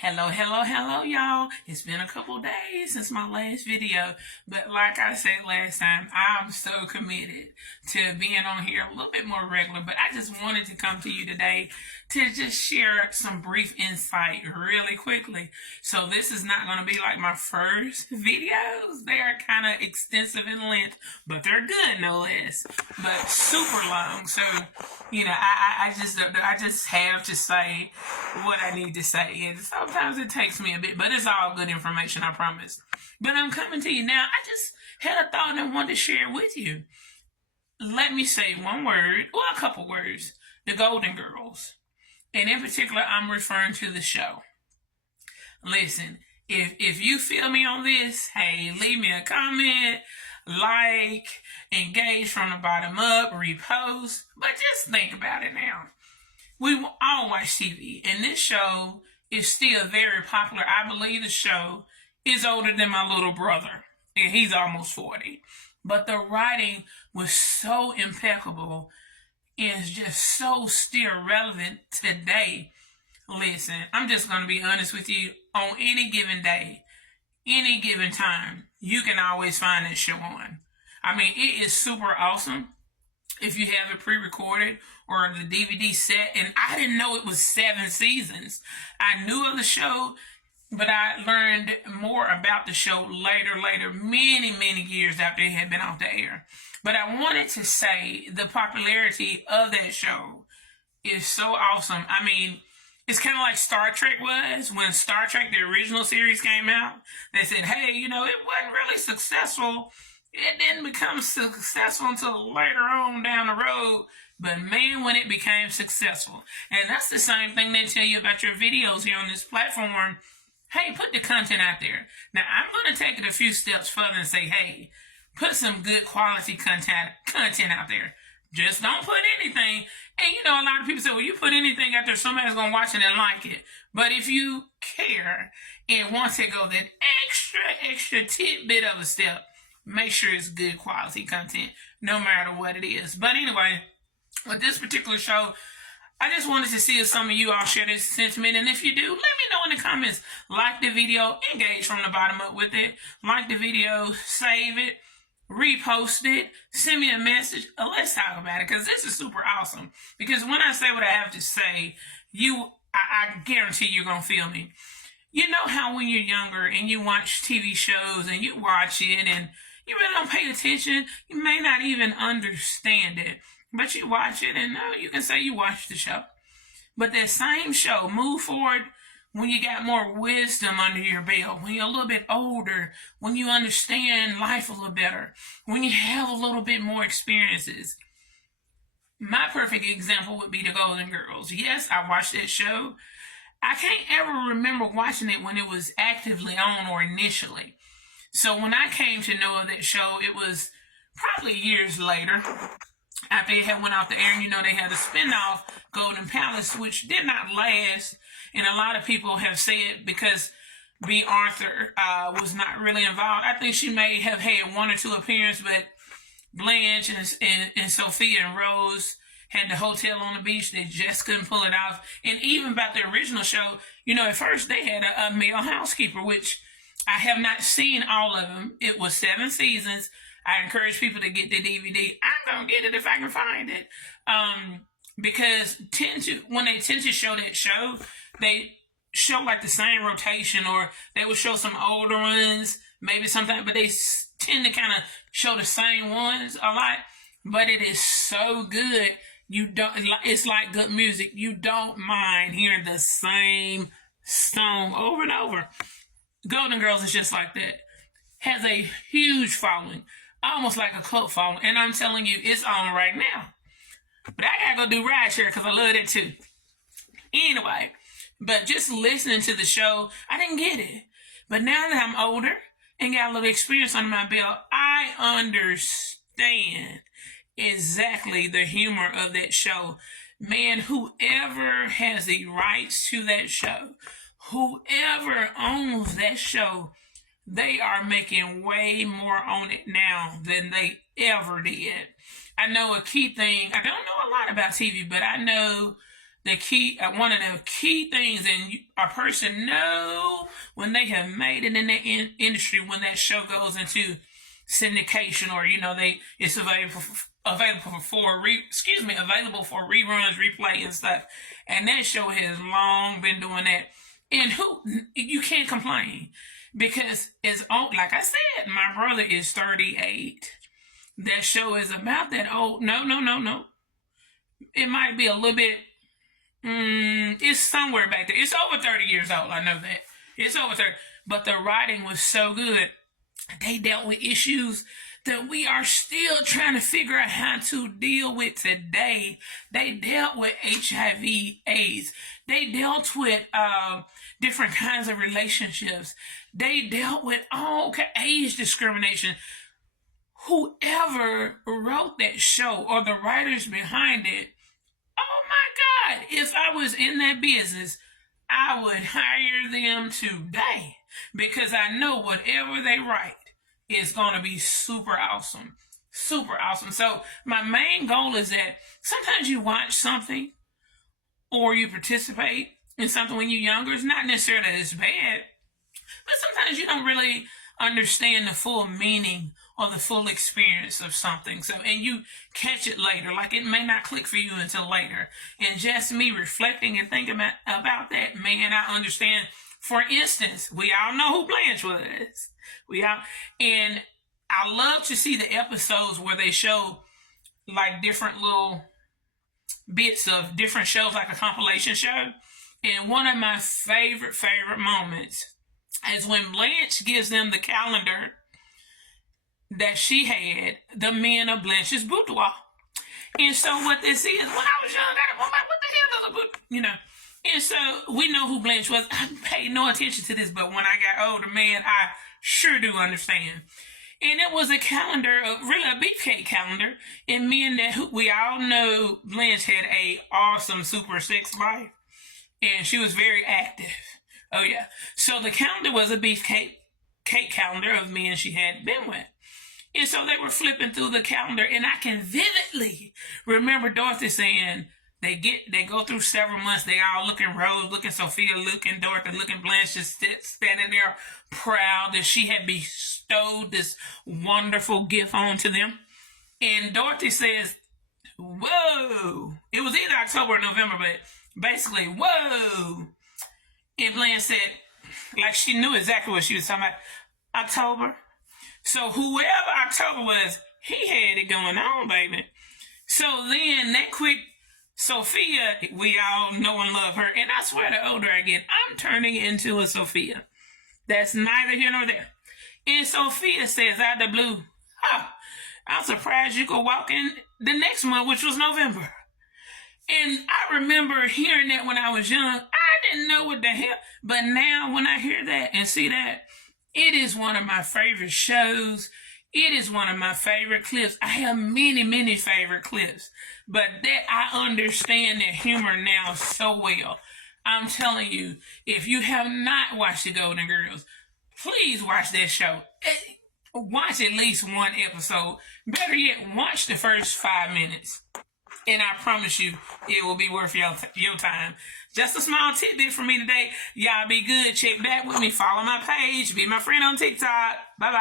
Hello, y'all. It's been a couple days since my last video, but like I said last time, I'm so committed to being on here a little bit more regular, but I just wanted to come to you today to just share some brief insight really quickly. So this is not going to be like my first videos. They are kind of extensive in length, but they're good no less, but super long. So, I just have to say what I need to say. And sometimes it takes me a bit, but it's all good information, I promise. But I'm coming to you now. I just had a thought and I wanted to share with you. Let me say one word, or a couple words. The Golden Girls. And in particular, I'm referring to the show. Listen, if you feel me on this, hey, leave me a comment, like, engage from the bottom up, repost. But just think about it now. We all watch TV, and this show is still very popular. I believe the show is older than my little brother, and he's almost 40. But the writing was so impeccable and is just so still relevant today. Listen, I'm just going to be honest with you. On any given day, any given time, you can always find this show on. I mean, it is super awesome. If you have it pre-recorded or the DVD set, and I didn't know it was 7 seasons. I knew of the show, but I learned more about the show later, many years after it had been off the air. But I wanted to say the popularity of that show is so awesome. I mean, it's kind of like Star Trek was. When Star Trek, the original series, came out, they said, hey, it wasn't really successful. It didn't become successful until later on down the road. But man, when it became successful. And that's the same thing they tell you about your videos here on this platform. Hey, put the content out there. Now, I'm going to take it a few steps further and say, hey, put some good quality content out there. Just don't put anything. And a lot of people say, well, you put anything out there, somebody's going to watch it and like it. But if you care and want to go that extra tidbit of a step, make sure it's good quality content, no matter what it is. But anyway, with this particular show, I just wanted to see if some of you all share this sentiment. And if you do, let me know in the comments. Like the video, engage from the bottom up with it. Like the video, save it, repost it, send me a message. Let's talk about it, because this is super awesome. Because when I say what I have to say, I guarantee you're going to feel me. You know how when you're younger and you watch TV shows and you watch it and you really don't pay attention, you may not even understand it, but you watch it and you can say you watched the show. But that same show, move forward when you got more wisdom under your belt, when you're a little bit older, when you understand life a little better, when you have a little bit more experiences. My perfect example would be the Golden Girls. Yes, I watched that show. I can't ever remember watching it when it was actively on or initially. So when I came to know of that show, it was probably years later after it had went off the air. And they had a spinoff, Golden Palace, which did not last. And a lot of people have said because Bea Arthur was not really involved. I think she may have had 1 or 2 appearances, but Blanche and Sophia and Rose had the hotel on the beach. They just couldn't pull it off. And even about the original show, at first they had a male housekeeper, which I have not seen all of them. It was 7 seasons. I encourage people to get the DVD. I'm going to get it if I can find it. Because when they tend to show that show, they show like the same rotation, or they will show some older ones, maybe sometimes, but they tend to kind of show the same ones a lot. But it is so good. It's like good music. You don't mind hearing the same song over and over. Golden Girls is just like that. Has a huge following, almost like a cult following. And I'm telling you, it's on right now. But I gotta go do rideshare because I love it too. Anyway, but just listening to the show, I didn't get it. But now that I'm older and got a little experience under my belt, I understand exactly the humor of that show. Man, whoever has the rights to that show, whoever owns that show, they are making way more on it now than they ever did. I know a key thing, I don't know a lot about TV, but I know one of the key things, and a person know when they have made it in the industry when that show goes into syndication, or it's available for reruns, replay, and stuff. And that show has long been doing that, and you can't complain because it's old. Like I said, my brother is 38. That show is about that old. No. It might be a little bit. It's somewhere back there. It's over 30 years old. I know that. It's over 30. But the writing was so good. They dealt with issues that we are still trying to figure out how to deal with today. They dealt with HIV, AIDS. They dealt with different kinds of relationships. They dealt with all age discrimination. Whoever wrote that show or the writers behind it, oh my God, if I was in that business, I would hire them today because I know whatever they write is going to be super awesome. Super awesome. So my main goal is that sometimes you watch something or you participate in something when you're younger. It's not necessarily that it's bad, but sometimes you don't really understand the full meaning or the full experience of something. So, and you catch it later. Like it may not click for you until later. And just me reflecting and thinking about that, man, I understand. For instance, we all know who Blanche was. And I love to see the episodes where they show like different little bits of different shows, like a compilation show. And one of my favorite moments is when Blanche gives them the calendar that she had, the men of Blanche's boudoir. And so what this is, when I was young, I was like, what the hell is a boudoir? And so we know who Blanche was. I paid no attention to this, but when I got older, man, I sure do understand. And it was a calendar, really a beefcake calendar, and men that we all know Blanche had a awesome super sex life, and she was very active. Oh yeah. So the calendar was a beefcake calendar of men she had been with. And so they were flipping through the calendar, and I can vividly remember Dorothy saying, they go through several months, they all looking Rose, looking Sophia, looking Dorothy, looking Blanche, just standing there proud that she had bestowed this wonderful gift onto them. And Dorothy says, whoa. It was either October or November, but basically, whoa. And Blanche said, like she knew exactly what she was talking about, October. So whoever October was, he had it going on, baby. So then that quick Sophia, we all know and love her. And I swear the older I get, I'm turning into a Sophia. That's neither here nor there. And Sophia says out of the blue, I'm surprised you could walk in the next month, which was November. And I remember hearing that when I was young. I didn't know what the hell. But now when I hear that and see that, it is one of my favorite shows. It is one of my favorite clips. I have many favorite clips. But that I understand that humor now so well. I'm telling you, if you have not watched The Golden Girls, please watch that show. Watch at least one episode. Better yet, watch the first 5 minutes. And I promise you, it will be worth your time. Just a small tidbit from me today. Y'all be good. Check back with me. Follow my page. Be my friend on TikTok. Bye-bye.